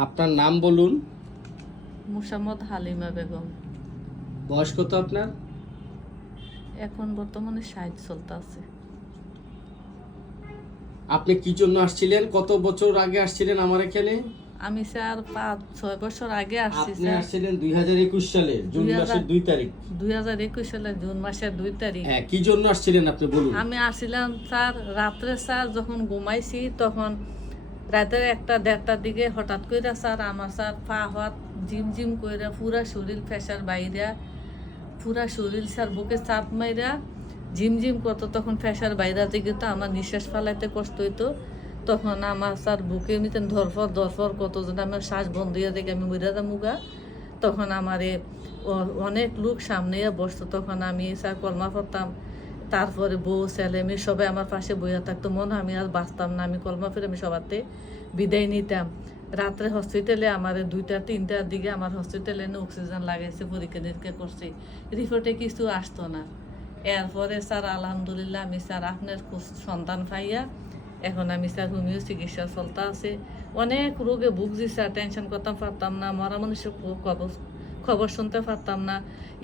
আপনার নাম বলুন। মুসাম্মদ হালিমা বেগম। বয়স কত আপনার? এখন বর্তমানে 60 চলতে আছে। আপনি কি জন্য আসছিলেন? কত বছর আগে আসছিলেন আমার এখানে? আমি স্যার 5-6 বছর আগে আসছি আপনি স্যার। আসছিলেন 2021 সালে জুন মাসের 2 তারিখ। 2021 সালে জুন মাসের 2 তারিখ। হ্যাঁ, কি জন্য আসছিলেন আপনি বলুন। আমি আসছিলাম স্যার রাত্রে স্যার যখন ঘুমাইছি তখন রাতের 1-1:30টার দিকে হঠাৎ করে স্যার আমার স্যার পা হাত ঝিমঝিম করে পুরা শরীর ফেসার বাইরে, পুরা শরীর স্যার বুকে চাপ মাইরা ঝিমঝিম করতো। তখন ফেসার বাইরে থেকে তো আমার নিঃশ্বাস ফেলাইতে কষ্ট হইতো। তখন আমার স্যার বুকে এমনিতে ধরফর কতজন আমার শ্বাস বন্ধ হয়ে দেখে আমি মরে মুগা। তখন আমারে অনেক লোক সামনে বসতো। তখন আমি স্যার কলমা পড়তাম। তারপরে বউ ছেলে মেয়ে সবাই আমার পাশে বইয়া থাকতো। মনে আমি আর বাঁচতাম না। আমি কলমা ফিরে আমি সবাতে বিদায় নিতাম। রাত্রে হসপিটালে আমার 2টা-3টার দিকে আমার হসপিটালে এনে অক্সিজেন লাগাইছে, পরীক্ষা নিরীক্ষা করছে, রিপোর্টে কিছু আসতো না। এরপরে স্যার আলহামদুলিল্লাহ আমি স্যার আপনার সন্তান পাইয়া এখন আমি স্যার হোমিও চিকিৎসা চলতে আছে। অনেক রোগে ভুগছি স্যার, টেনশন করতাম পারতাম না, মরা মানুষের খবর শুনতে পারতাম না,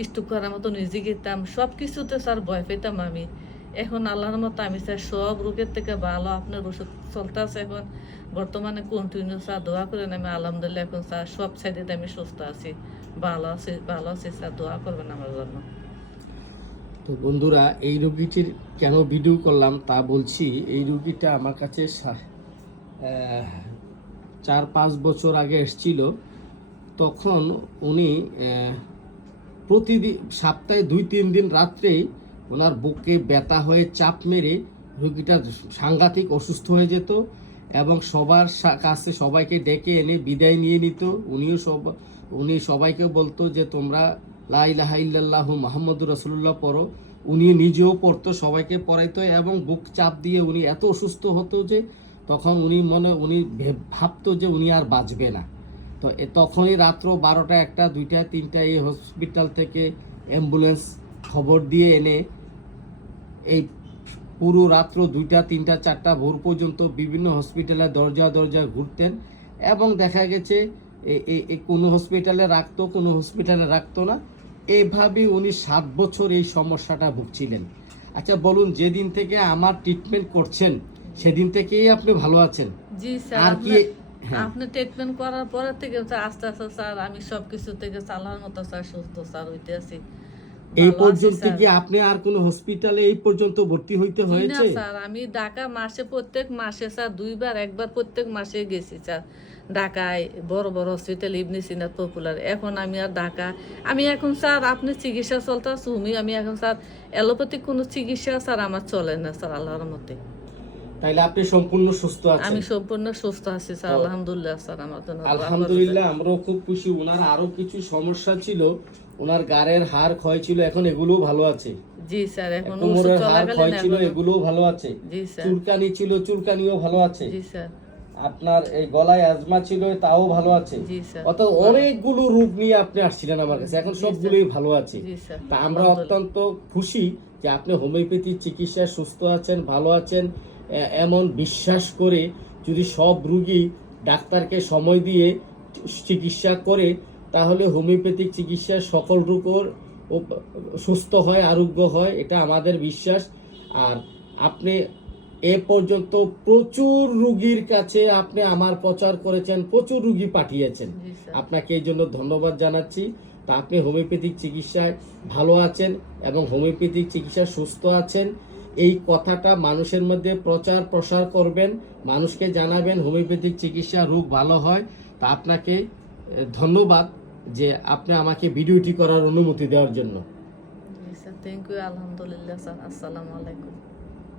স্টুক করার মতো নিজে গেতাম, সব কিছুতে স্যার ভয় পেতাম আমি। এখন আল্লাহর মতো আমি স্যার সব রোগের থেকে ভালো, আপনার ওষুধ চলতে আছে এখন বর্তমানে কন্টিনিউ স্যার, দোয়া করেন। আমি আলহামদুলিল্লাহ এখন স্যার সব সাইডে আমি সুস্থ আছি, ভালো আছি স্যার, দোয়া করবেন আমার জন্য। তো বন্ধুরা, এই রোগীটির কেন ভিডিও করলাম তা বলছি। এই রোগীটা আমার কাছে 4-5 বছর আগে এসেছিল। তখন উনি প্রতিদিন সপ্তাহে 2-3 দিন রাত্রেই ওনার বুকে ব্যথা হয়ে চাপ মেরে রোগীটা সাংঘাতিক অসুস্থ হয়ে যেত এবং সবার কাছে সবাইকে ডেকে এনে বিদায় নিয়ে নিত। উনি সবাইকে বলতো যে তোমরা লা ইলাহা ইল্লাল্লাহু মুহাম্মাদুর রাসূলুল্লাহ পড়ো। উনি নিজেও পড়তো, সবাইকে পড়াইতো এবং বুক চাপ দিয়ে উনি এত অসুস্থ হতো যে তখন উনি ভাবতো যে উনি আর বাঁচবে না। তো তখনই রাত্র 12টা, 1টা, 2টা, 3টা এই হসপিটাল থেকে অ্যাম্বুলেন্স খবর দিয়ে এনে এই পুরো রাত্র 2টা, 3টা, 4টা ভোর পর্যন্ত বিভিন্ন হসপিটালে দরজা ঘুরতেন এবং দেখা গেছে কোনো হসপিটালে রাখতো, কোনো হসপিটালে রাখতো না। এইভাবে উনি 7 বছর এই সমস্যাটা ভুগছিলেন। আচ্ছা বলুন, যেদিন থেকে আমার ট্রিটমেন্ট করছেন সেদিন থেকেই আপনি ভালো আছেন? জি স্যার, আর কি? হ্যাঁ, আপনি ট্রিটমেন্ট করার পরে থেকে আস্তে আস্তে স্যার আমি সব কিছু থেকে চালার মতো স্যার সুস্থ স্যার হইতে আছি, এই ভালো আছি পর্যন্ত স্যার। কি আপনি আর কোনো হসপিটালে এই পর্যন্ত ভর্তি হইতে জি না হয়েছে? স্যার, আমি ঢাকা প্রত্যেক মাসে স্যার 2বার, একবার প্রত্যেক মাসে গেছি স্যার ঢাকায়, বড় বড় হসপিটাল ইবনে সিনা পপুলার। এখন আমি আর আমি এখন স্যার আপনি চিকিৎসা চলতে আছি আমি এখন স্যার অ্যালোপ্যাথিক কোনো চিকিৎসা স্যার আমার চলে না স্যার আল্লাহর মতে। তাইলে আপনি সম্পূর্ণ সুস্থ আছেন? আমি সম্পূর্ণ সুস্থ আছি স্যার, আলহামদুলিল্লাহ স্যার। আমার জন্য আলহামদুলিল্লাহ, আমরাও খুব খুশি। ওনার আরো কিছু সমস্যা ছিল, ওনার গাড়ের হাড় ক্ষয় ছিল, এখন এগুলোও ভালো আছে। জি স্যার, এখন ওষুধ কোমরের হাড় ক্ষয় চলাকালীন ছিল, এখন এগুলোও ভালো আছে। জি স্যার। চুলকানি ছিল, চুলকানিও ভালো আছে। জি স্যার। আপনার এই গলায় অ্যাজমা ছিল, তাও ভালো আছে। জি স্যার। অর্থাৎ অনেকগুলো রোগ নিয়ে আপনি আসছিলেন আমার কাছে, এখন সবগুলোই ভালো আছে। জি স্যার। তা আমরা অত্যন্ত খুশি যে আপনি হোমিওপ্যাথি চিকিৎসায় সুস্থ আছেন, ভালো আছেন। এমন বিশ্বাস করে যদি সব রোগী ডাক্তারকে সময় দিয়ে চিকিৎসা করে, তাহলে হোমিওপ্যাথিক চিকিৎসার সকল রোগের সুস্থ হয়, আরোগ্য হয়, এটা আমাদের বিশ্বাস। আর আপনি এ পর্যন্ত প্রচুর রোগীর কাছে আপনি আমার প্রচার করেছেন, প্রচুর রোগী পাঠিয়েছেন। জি স্যার। আপনাকে এই জন্য ধন্যবাদ জানাচ্ছি। তা আপনি হোমিওপ্যাথিক চিকিৎসায় ভালো আছেন এবং হোমিওপ্যাথিক চিকিৎসায় সুস্থ আছেন, এই কথাটা মানুষের মধ্যে প্রচার প্রসার করবেন, মানুষকে জানাবেন হোমিওপ্যাথিক চিকিৎসা রোগ ভালো হয়। তা আপনাকে ধন্যবাদ যে আপনি আমাকে ভিডিওটি করার অনুমতি দেওয়ার জন্য। জি স্যার, থ্যাংক ইউ, আলহামদুলিল্লাহ স্যার। আসসালামু আলাইকুম।